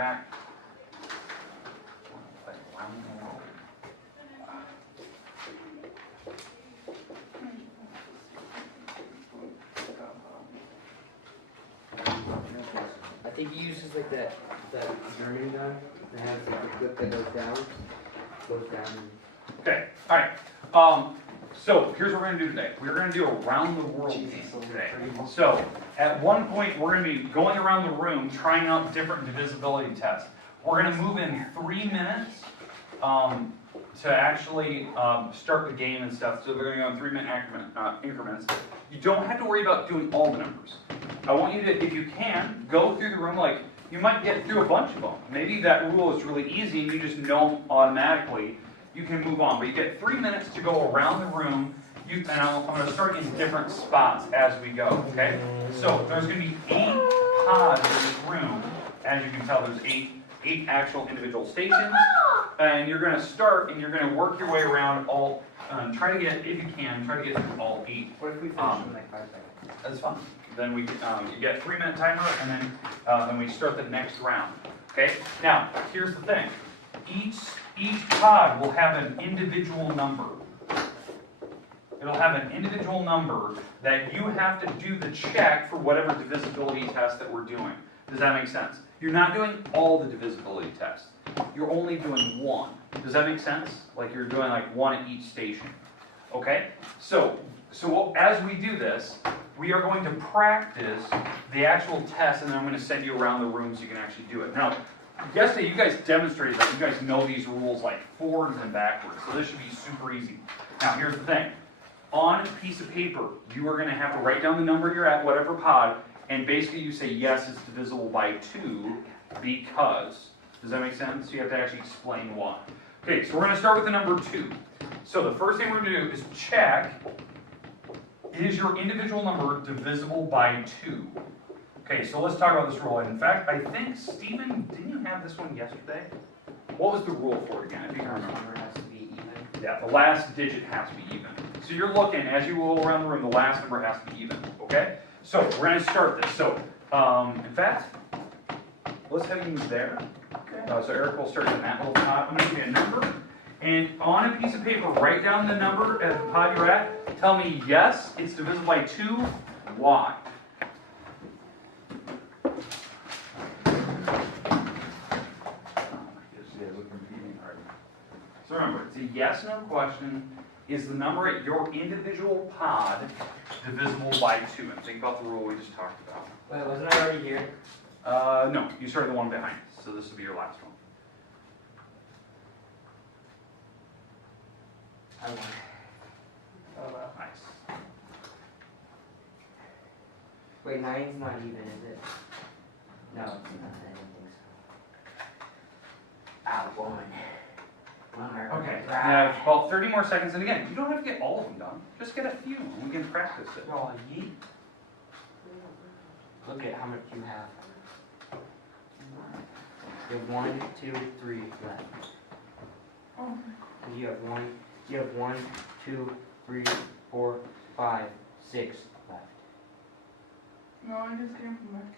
back. Around the world. I think he uses like that German gun that has like a whip that goes down. Okay, alright. So here's what we're going to do today. We're going to do a round the world game today. So at one point we're going to be going around the room trying out different divisibility tests. We're going to move in 3 minutes to actually start the game and stuff. So we're going to go in 3-minute increments. You don't have to worry about doing all the numbers. I want you to, if you can, go through the room like you might get through a bunch of them. Maybe that rule is really easy and you just know them automatically. You can move on, but you get 3 minutes to go around the room. And I'm going to start in different spots as we go, okay? So there's going to be 8 pods in this room. As you can tell, there's eight actual individual stations. And you're going to start and you're going to work your way around all, try to get, if you can, try to get through all 8. What if we finish in like 5 seconds? That's fine. Then we, you get a 3-minute timer and then we start the next round, okay? Now, here's the thing. Each pod will have an individual number. It'll have an individual number that you have to do the check for whatever divisibility test that we're doing. Does that make sense? You're not doing all the divisibility tests. You're only doing one. Does that make sense? Like you're doing like one at each station. Okay? So as we do this, we are going to practice the actual test, and then I'm going to send you around the room so you can actually do it. Now, yesterday you guys demonstrated that you guys know these rules like forwards and backwards, so this should be super easy. Now, here's the thing. On a piece of paper, you are going to have to write down the number you're at, whatever pod, and basically you say, yes, it's divisible by 2 because. Does that make sense? You have to actually explain why. Okay, so we're going to start with the number 2. So the first thing we're going to do is check, is your individual number divisible by 2? Okay, so let's talk about this rule. In fact, I think, Stephen, didn't you have this one yesterday? What was the rule for it again, if you can remember? Number has to be even. Yeah, the last digit has to be even. So you're looking, as you go around the room, the last number has to be even, okay? So we're going to start this. So, in fact, let's have you move there. So Eric will start in that little pod. I'm going to give you a number. And on a piece of paper, write down the number at the pod you're at. Tell me, yes, it's divisible by 2. Why? So remember, it's a yes/no question. Is the number at your individual pod divisible by 2? And think about the rule we just talked about. Wait, wasn't I already here? No, you started the one behind. So this will be your last one. I won. Oh, wow. Nice. Wait, 9's not even, is it? No, it's not. I don't think so. I won. Okay, you have about 30 more seconds. And again, you don't have to get all of them done. Just get a few, and we can practice it. Oh, yeet. Look at how much you have. You have 1, 2, 3 left. Oh. You have 1, 2, 3, 4, 5, 6 left. No, I just came from there.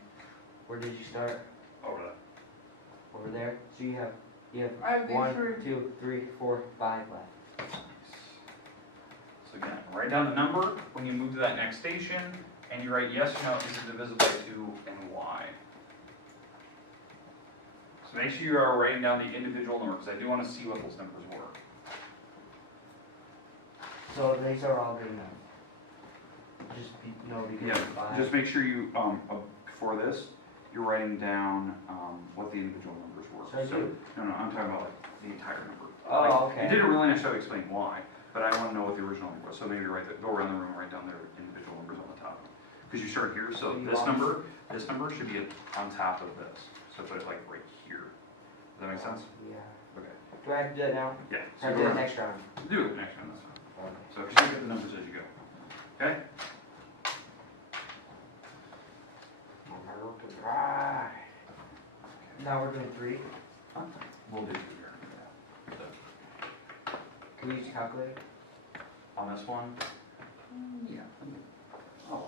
Where did you start? Over there. Over there? So you have I have these 1, three. 2, 3, 4, 5 left. So again, write down the number when you move to that next station, and you write yes or no, is it divisible by 2, and why. So make sure you are writing down the individual numbers. I do want to see what those numbers were. So these are all good enough. Just because of 5. Just make sure you, for this, you're writing down what the individual numbers were. So I do. No, I'm talking about like the entire number. Oh, Like, okay. You didn't really necessarily explain why, but I want to know what the original number was. So maybe go around the room and write down their individual numbers on the top. Because you start here, so this number should be on top of this. So put it like right here. Does that make sense? Yeah. Okay. Do I have to do it now? Yeah. I have to do it next round. Do it next time, that's fine. Okay. So just look at the numbers as you go. Okay? Now we're doing 3. We'll do 2 here. So, Can we use a calculator? on this one? Yeah. Oh.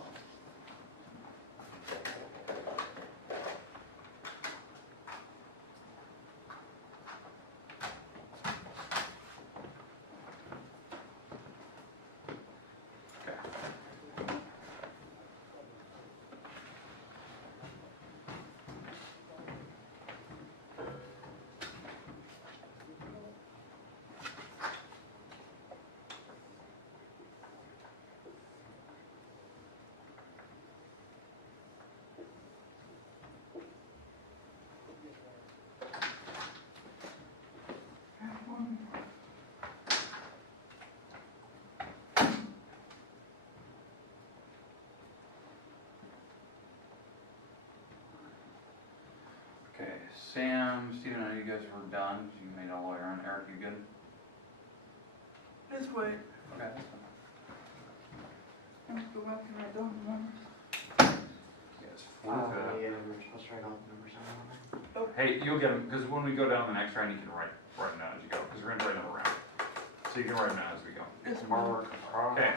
Steven, I know you guys were done. You made all your own. Eric, you good? Just wait. Okay. Let's go back and write down the numbers. Yes, Yeah, we're supposed to write all the numbers on. Hey, you'll get them, because when we go down the next round, you can write them down as you go, because we're gonna write another round. So you can write them down as we go. Just Mark. Okay.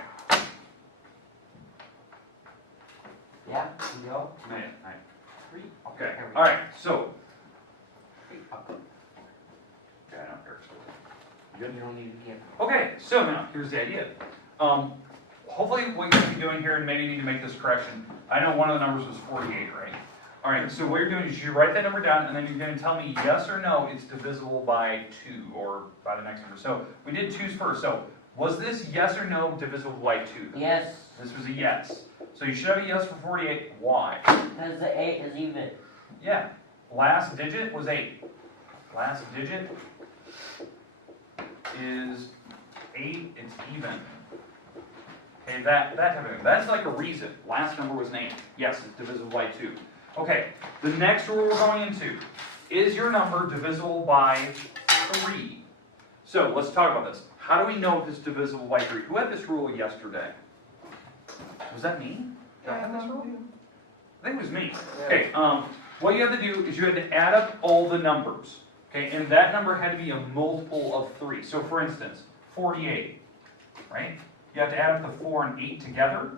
Yeah, you go. Night. 3. Okay, There we go. alright, so. 3. Up. Okay, I know, Eric's still. You don't need to get. Okay, so now, here's the idea. Hopefully what you're gonna be doing here, and maybe you need to make this correction. I know one of the numbers was 48, right? Alright, so what you're doing is you write that number down, and then you're gonna tell me yes or no it's divisible by 2, or by the next number. So, we did 2's first, so, was this yes or no divisible by 2? Yes, This was a yes. So you should have a yes for 48, why? because the 8 is even. Yeah, last digit was 8. Last digit is 8, it's even. Okay, that type of thing. That's like a reason. Last number was an 8. Yes, it's divisible by 2. Okay, the next rule we're going into, is your number divisible by 3? So let's talk about this. How do we know if it's divisible by 3? Who had this rule yesterday? Was that me? Did I have this rule? I think it was me. Okay, what you have to do is you have to add up all the numbers. Okay, and that number had to be a multiple of 3. So for instance, 48, right? You have to add up the 4 and 8 together,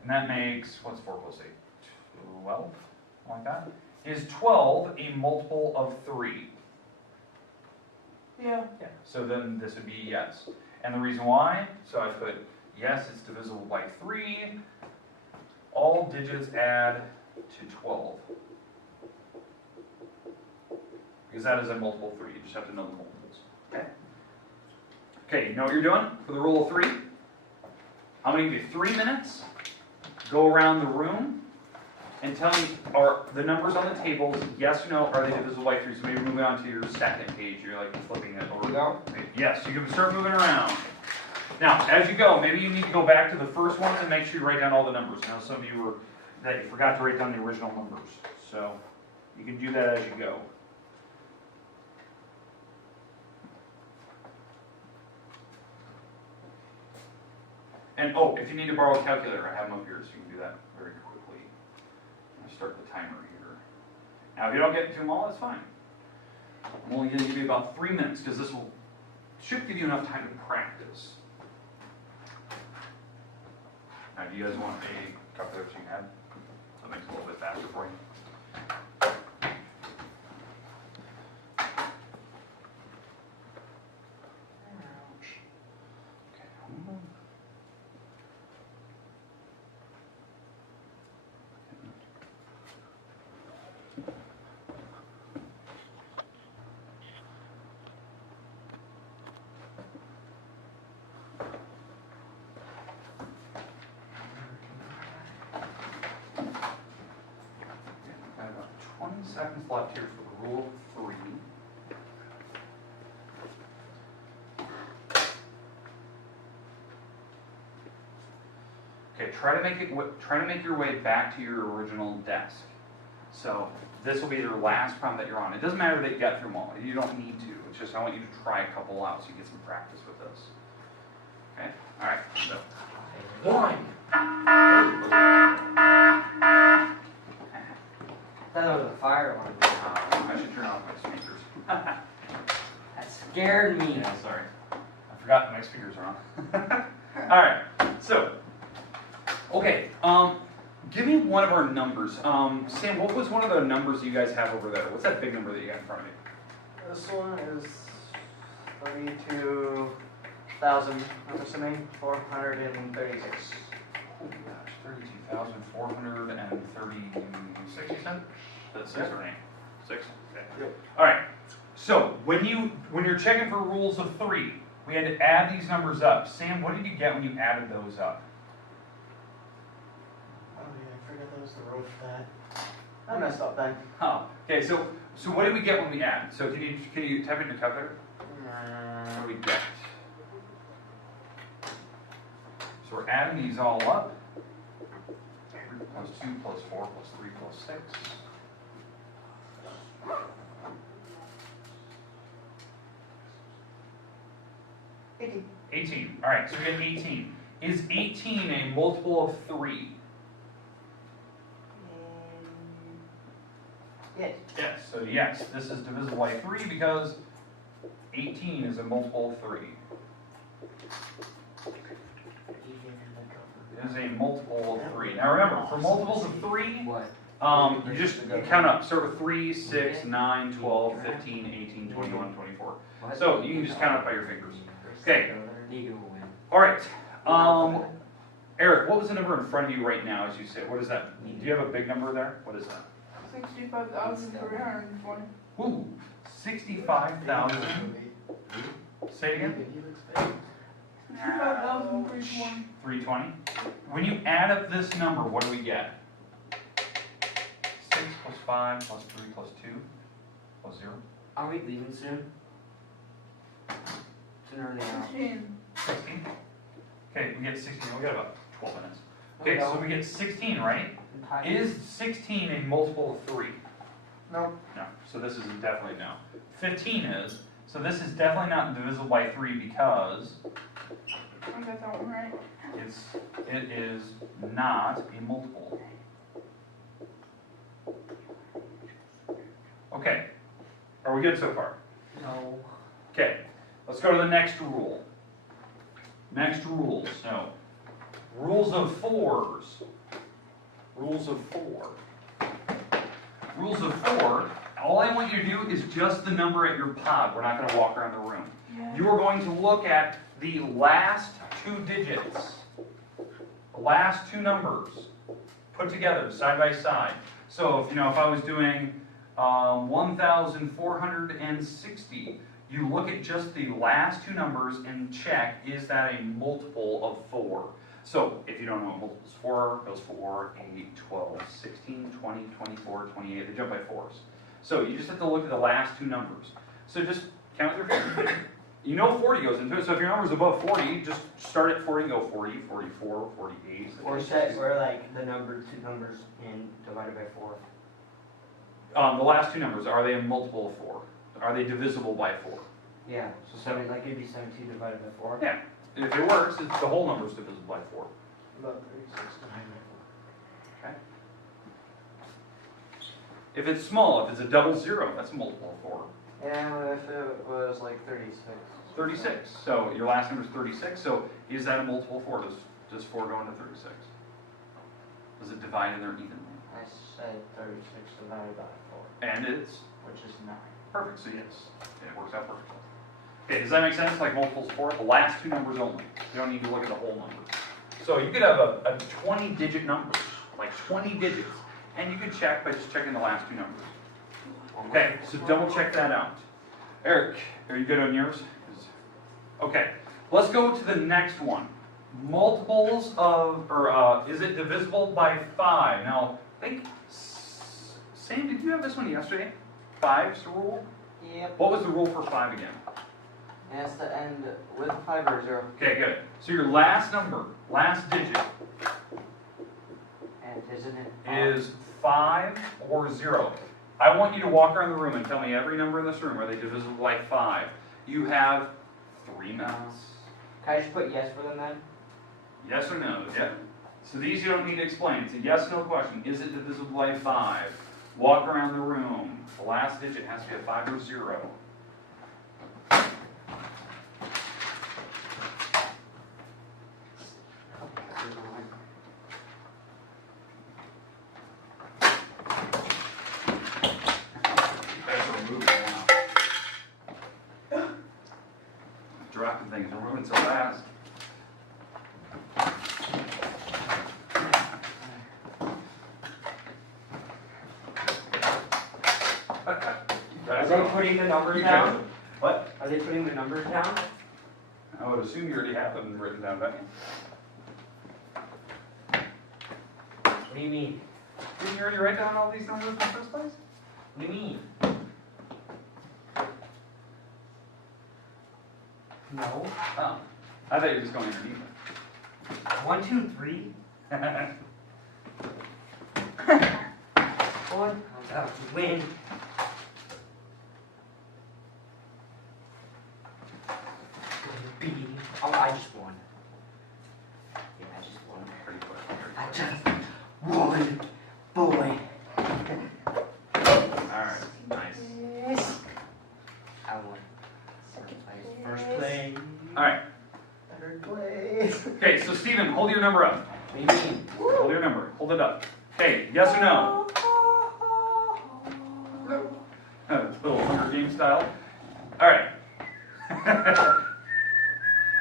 and that makes, what's 4 plus 8? 12, like that. Is 12 a multiple of 3? Yeah. Yeah. So then this would be yes. And the reason why, so I put yes, it's divisible by 3. All digits add to 12. Because that is a multiple of 3. You just have to know the multiples. Okay. Okay, you know what you're doing for the rule of 3? I'm going to give you 3 minutes. Go around the room and tell me, are the numbers on the tables, yes or no, are they divisible by 3? So maybe moving on to your second page, you're like flipping it over. Go. Yes, you can start moving around. Now, as you go, maybe you need to go back to the first ones and make sure you write down all the numbers. Now, some of you that you forgot to write down the original numbers. So, you can do that as you go. And, oh, if you need to borrow a calculator, I have them up here, so you can do that very quickly. I'm going to start the timer here. Now, if you don't get to them all, that's fine. I'm only going to give you about 3 minutes, because this should give you enough time to practice. Now, do you guys want a calculator so you can have? So it makes it a little bit faster for you. Okay, hold on. Got about 20 seconds left here for the rule of 3. Okay, try to make your way back to your original desk. So this will be your last problem that you're on. It doesn't matter that you got through them all. You don't need to. It's just I want you to try a couple out so you get some practice with this. Okay. All right. So 1. That was a fire alarm. I should turn off my speakers. That scared me. Yeah, sorry. I forgot that my speakers are on. All right. So, okay. Give me one of our numbers. Sam, what was one of the numbers that you guys have over there? What's that big number that you got in front of you? This one is 32,000, I'm assuming, 436. Oh gosh, 32,436, you said? That's 6 or 8? 6? Okay. Yep. All right. So, when you're checking for rules of 3, we had to add these numbers up. Sam, what did you get when you added those up? Oh yeah, I forgot that was the road for that. I messed up then. Oh, okay. So what did we get when we add? So can you type it in your calculator? What do we get? So we're adding these all up. 3 plus 2 plus 4 plus 3 plus 6. 18. 18. All right, so we get 18. Is 18 a multiple of 3? Yes. Yes. So yes, this is divisible by 3 because 18 is a multiple of 3. It is a multiple of 3. Now remember, for multiples of 3, What? you count up. Start with 3, 6, 9, 12, 15, 18, 21, 24. So you can just count up by your fingers. Okay. Neither will win. All right. Eric, what was the number in front of you right now as you say? What does that mean? Do you have a big number there? What is that? 65,320. Ooh, 65,000. Say it again. 65,320. 320. When you add up this number, what do we get? 6 plus 5 plus 3 plus 2 plus 0. Are we leaving soon? Sooner or later. 16. 16. Okay, we get 16. We got about 12 minutes. Okay, so we get 16, right? Is 16 a multiple of 3? No. No. So this is definitely no. 15 is. So this is definitely not divisible by 3 because I got that one right. it is not a multiple. Okay. Are we good so far? No. Okay. Let's go to the next rule. Next rule. So, rules of 4s. Rules of 4. Rules of 4. All I want you to do is just the number at your pod. We're not going to walk around the room. Yeah. You are going to look at the last 2 digits. The last 2 numbers put together side by side. So if I was doing 1,460, you look at just the last 2 numbers and check, is that a multiple of 4? So if you don't know what multiples 4 are, those 4, 8, 12, 16, 20, 24, 28, they jump by 4s. So you just have to look at the last 2 numbers. So just count with your fingers. You know 40 goes into it, so if your number's above 40, just start at 40 and go 40, 44, 48. Or set where like the number, 2 numbers and divided by 4. The last 2 numbers, are they a multiple of 4? Are they divisible by 4? Yeah, so 7, like it'd be 17 divided by 4. Yeah. And if it works, it's the whole number is divisible by 4. About 36 divided by Okay. If it's small, if it's a double 0, that's a multiple of 4. 4. And if it was like 36. 36. So your last number is 36. So is that a multiple of 4? Does 4 go into 36? Does it divide in there evenly? I said 36 divided by 4, And it's which is 9. perfect. So yes, it works out perfectly. Okay, does that make sense? Like multiples of 4? The last 2 numbers only. You don't need to look at the whole number. So you could have a 20-digit number, like 20 digits, and you could check by just checking the last 2 numbers. Okay, so double check that out. Eric, are you good on yours? Okay, let's go to the next one. Multiples of, is it divisible by 5? Now, I think, Sam, did you have this one yesterday? 5's the rule? Yep. What was the rule for 5 again? It has to end with 5 or 0. Okay, good. So your last number, last digit, And isn't it? is 5 or 0. I want you to walk around the room and tell me every number in this room, are they divisible by 5? You have 3 minutes. Can I just put yes for them then? Yes or no? Yep. So these you don't need to explain. It's a yes/no question. Is it divisible by 5? Walk around the room. The last digit has to be a 5 or 0. Dropping things, we're moving so fast. Are they putting the numbers You down? can. What? Are they putting the numbers down? I would assume you already have them written down, don't you? What do you mean? Didn't you already write down all these numbers in the first place? What do you mean? No. Oh. I thought you were just going underneath it. 1, 2, 3. 4. I'm about to win. be. Oh, I just won. Yeah, I just won. Pretty quick. I just won, boy. Alright, nice. I won. First place. Alright, Third place. okay, so Steven, hold your number up. Maybe. Hold your number, hold it up. Okay, yes or no? Little Hunger Games style. Alright.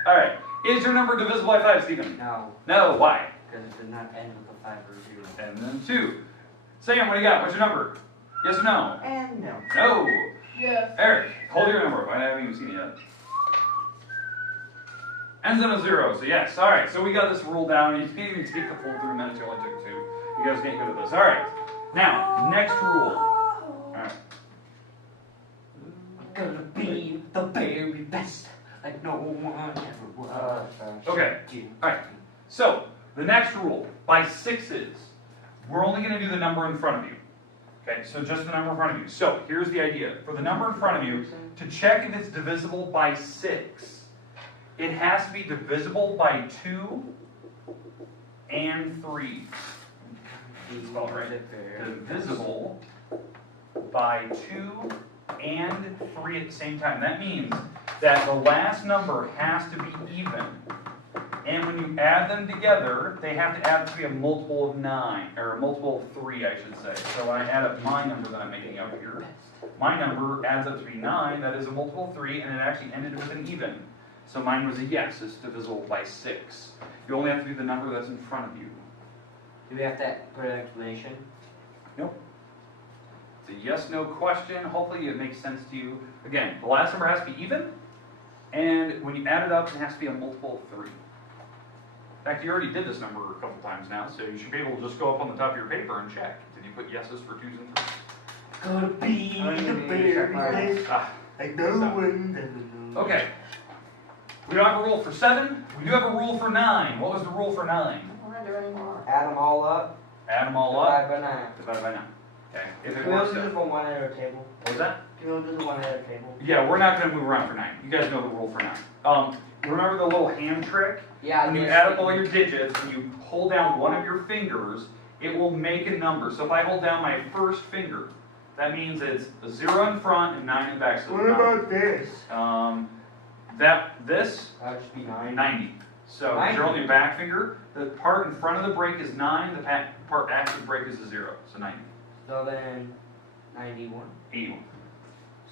Alright, is your number divisible by 5, Steven? No, No, why? because it does not end with a 5 or 0. And then 2. Sam, what do you got? What's your number? Yes or no? And no. No. Yes. Eric, hold your number. I haven't even seen it yet. Ends in a 0, so yes. Alright, so we got this rule down. You can't even speak the full 3 minutes. You only took 2. You guys get good at this. Alright. Now, next rule. Alright. Gonna be the very best, like no one ever was. Okay. Alright. So, the next rule, by 6s, we're only going to do the number in front of you. Okay, so just the number in front of you. So, here's the idea. For the number in front of you, to check if it's divisible by 6, it has to be divisible by 2 and 3. Spell it right. Divisible by 2 and 3 at the same time. That means that the last number has to be even. And when you add them together, they have to add to be a multiple of 9, or a multiple of 3, I should say. So when I add up my number that I'm making up here, my number adds up to be 9, that is a multiple of 3, and it actually ended with an even. So mine was a yes, it's divisible by 6. You only have to do the number that's in front of you. Do we have to put an explanation? Nope. It's a yes-no question. Hopefully it makes sense to you. Again, the last number has to be even, and when you add it up, it has to be a multiple of 3. In fact, you already did this number a couple times now, so you should be able to just go up on the top of your paper and check. Did you put yeses for 2s and 3s? Gonna be the very best, Ah, like no one ever knows. okay. We don't have a rule for 7. We do have a rule for 9. What was the rule for 9? I don't do anymore. Add them all up. Add them all up. Divide by 9. Divided by 9. Okay. If it Can we works also do out. this from one end of the table? What was that? Can we do this one end of the table? Yeah, we're not going to move around for 9. You guys know the rule for 9. Remember the little hand trick? Yeah. When you add up all your digits, when you hold down one of your fingers, it will make a number. So if I hold down my first finger, that means it's a 0 in front and 9 in the back. So What about this? This, That would just be 9. 90. So 90. 0 on your back finger, the part in front of the break is 9, the part after the break is a 0. So 90. So then, 91. 81.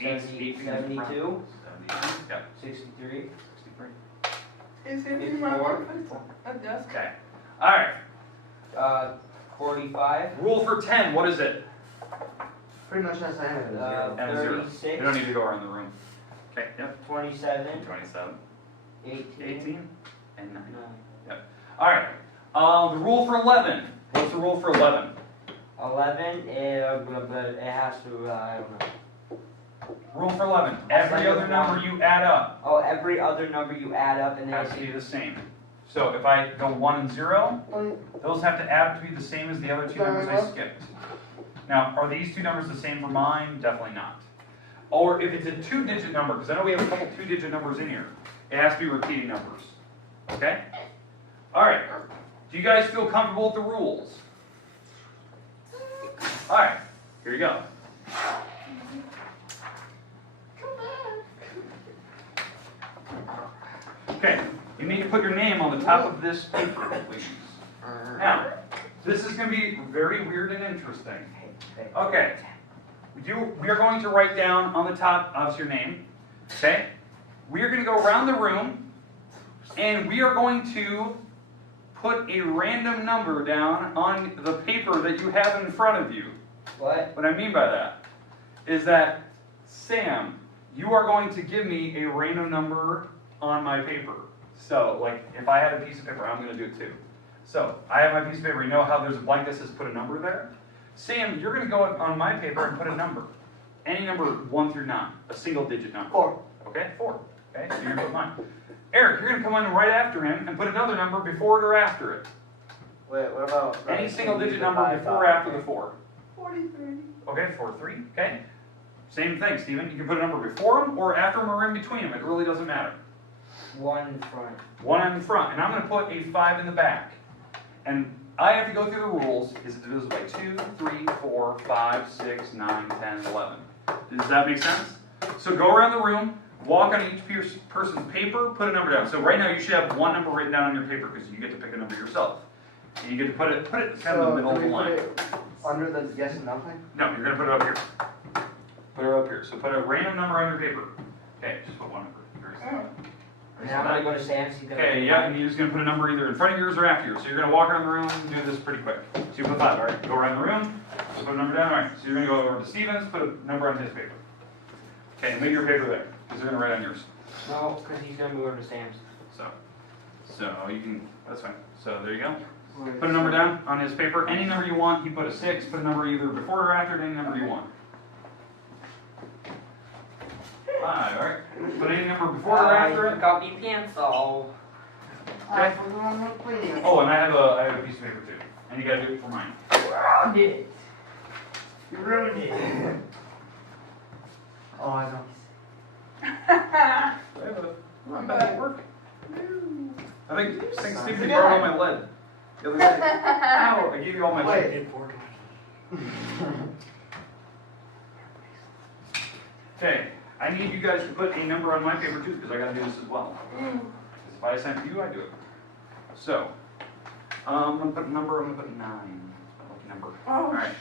70, 72. 72. Yep. 63. 63. Is it in my 54. office? A desk? Okay. Alright. 45. Rule for 10, what is it? Pretty much that's the end of the zero. And a 0. 36. You don't need to go around the room. Okay, yep. 27. 27. 18. 18. And 9. 9. Alright. The rule for 11. What's the rule for 11? 11, it has to, I don't know. Rule for 11. Every other number you add up Oh, every other number you add up and then has to be the same. So if I go 1 and 0, those have to add to be the same as the other 2 numbers I skipped. Now, are these 2 numbers the same for mine? Definitely not. Or if it's a 2-digit number, because I know we have a couple 2-digit numbers in here, it has to be repeating numbers. Okay? Alright. Do you guys feel comfortable with the rules? Alright. Here you go. Okay. You need to put your name on the top of this paper, please. Now, this is going to be very weird and interesting. Okay. We are going to write down on the top of your name. Okay? We are going to go around the room, and we are going to put a random number down on the paper that you have in front of you. What? What I mean by that is that, Sam, you are going to give me a random number on my paper. So, like, if I had a piece of paper, I'm going to do it too. So, I have my piece of paper. You know how there's a blank that says put a number there? Sam, you're going to go on my paper and put a number. Any number 1 through 9. A single digit number. 4. Okay, 4. Okay, so you're going to put mine. Eric, you're going to come in right after him and put another number before it or after it. Wait, what about? Any single digit number before or after the 4. 43. Okay, 4, 3. Okay. Same thing, Stephen. You can put a number before them or after them or in between them. It really doesn't matter. One in front. 1 in front, and I'm gonna put a 5 in the back. And I have to go through the rules. Is it divisible by 2, 3, 4, 5, 6, 9, 10, 11? Does that make sense? So go around the room, walk on each person's paper, put a number down. So right now you should have one number written down on your paper because you get to pick a number yourself. And you get to put it kind of in the middle of the line. Under the yes and nothing? No, you're gonna put it up here. Put it up here. So put a random number on your paper. Okay, just put one number. Very simple. And I'm gonna go to Sam's. Okay, yeah, and you're just gonna put a number either in front of yours or after yours. So you're gonna walk around the room and do this pretty quick. So you put 5, alright? Go around the room, so put a number down, alright. So you're gonna go over to Steven's, put a number on his paper. Okay, and leave your paper there, because they're gonna write on yours. No, because he's gonna move over to Sam's. So you can, that's fine. So there you go. Put a number down on his paper, any number you want. He put a 6, put a number either before or after, any number you want. 5, alright? Put any number before or after it. Got me pencil. I forgot my pen. Oh, and I have a piece of paper too. And you gotta do it for mine. Ruined it. You ruined it. Oh, I know. I'm back at work. I think Steve borrowed all my lead. The other day. Ow, I gave you all my lead. Okay, I need you guys to put a number on my paper too, because I gotta do this as well. Because if I send it to you, I do it. So, I'm gonna put a number, I'm gonna put 9. Lucky number. Alright,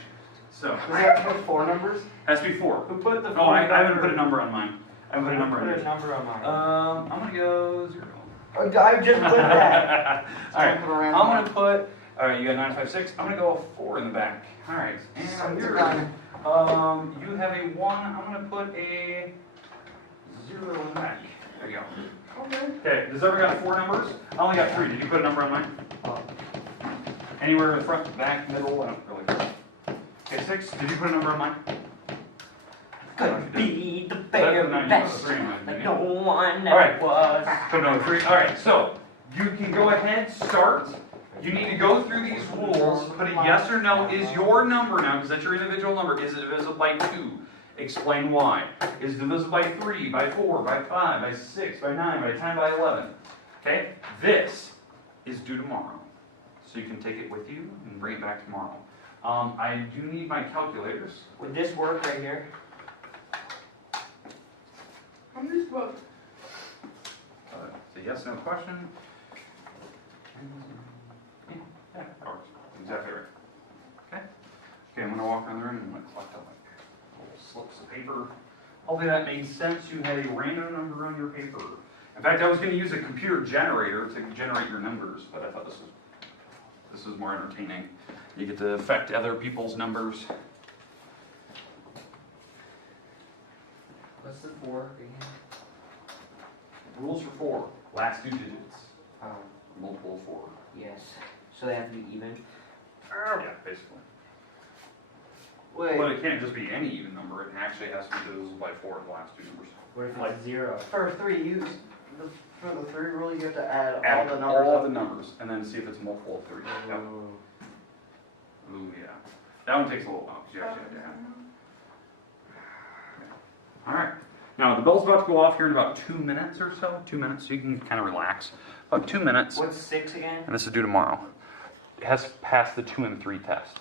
so, Does it have to put 4 numbers? has to be 4. Who put the? Oh, I haven't put a number on mine. I haven't put a number on Put a yours. number on mine. I'm gonna go 0. I just put that. Alright, Put a random I'm gonna put, alright, you got 9, 5, 6. I'm gonna go 4 in the back. Alright, and Sounds yours. done. You have a 1. I'm gonna put a 0 in the back. There you go. Okay, does everyone got 4 numbers? I only got 3. Did you put a number on mine? Oh. Anywhere in the front, back, middle? I don't really care. Okay, 6. Did you put a number on mine? Could be the Better very than I best. put a 3 on mine, Like didn't no you? one Alright. ever was. Put another 3. Alright, so you can go ahead, start. You need to go through these rules, put a yes or no. Is your number now, because that's your individual number, is it divisible by 2? Explain why. Is it divisible by 3, by 4, by 5, by 6, by 9, by 10, by 11? Okay? This is due tomorrow. So you can take it with you and bring it back tomorrow. I do need my calculators. Would this work right here? On this book. It's a yes, no question. Yeah, that works. Exactly right. Okay? Okay, I'm gonna walk around the room and I'm gonna collect all like little slips of paper. Hopefully that made sense. You had a random number on your paper. In fact, I was gonna use a computer generator to generate your numbers, but I thought this was more entertaining. You get to affect other people's numbers. What's the 4 again? Rules for 4. Last 2 digits. Multiple of 4. Yes. So they have to be even. Yeah, basically. Wait. But it can't just be any even number. It actually has to be divisible by 4 of the last 2 numbers. What if Like- it's 0? For 3, for the 3 rule, you have to add Add all the numbers all up. the numbers, and then see if it's multiple of 3. Yep. Oh. Ooh, yeah. That one takes a little while, because you actually have to add. Alright. Now, the bell's about to go off here in about 2 minutes or so. 2 minutes, so you can kind of relax. About 2 minutes. What's 6 again? And this is due tomorrow. It has to pass the 2 and 3 test.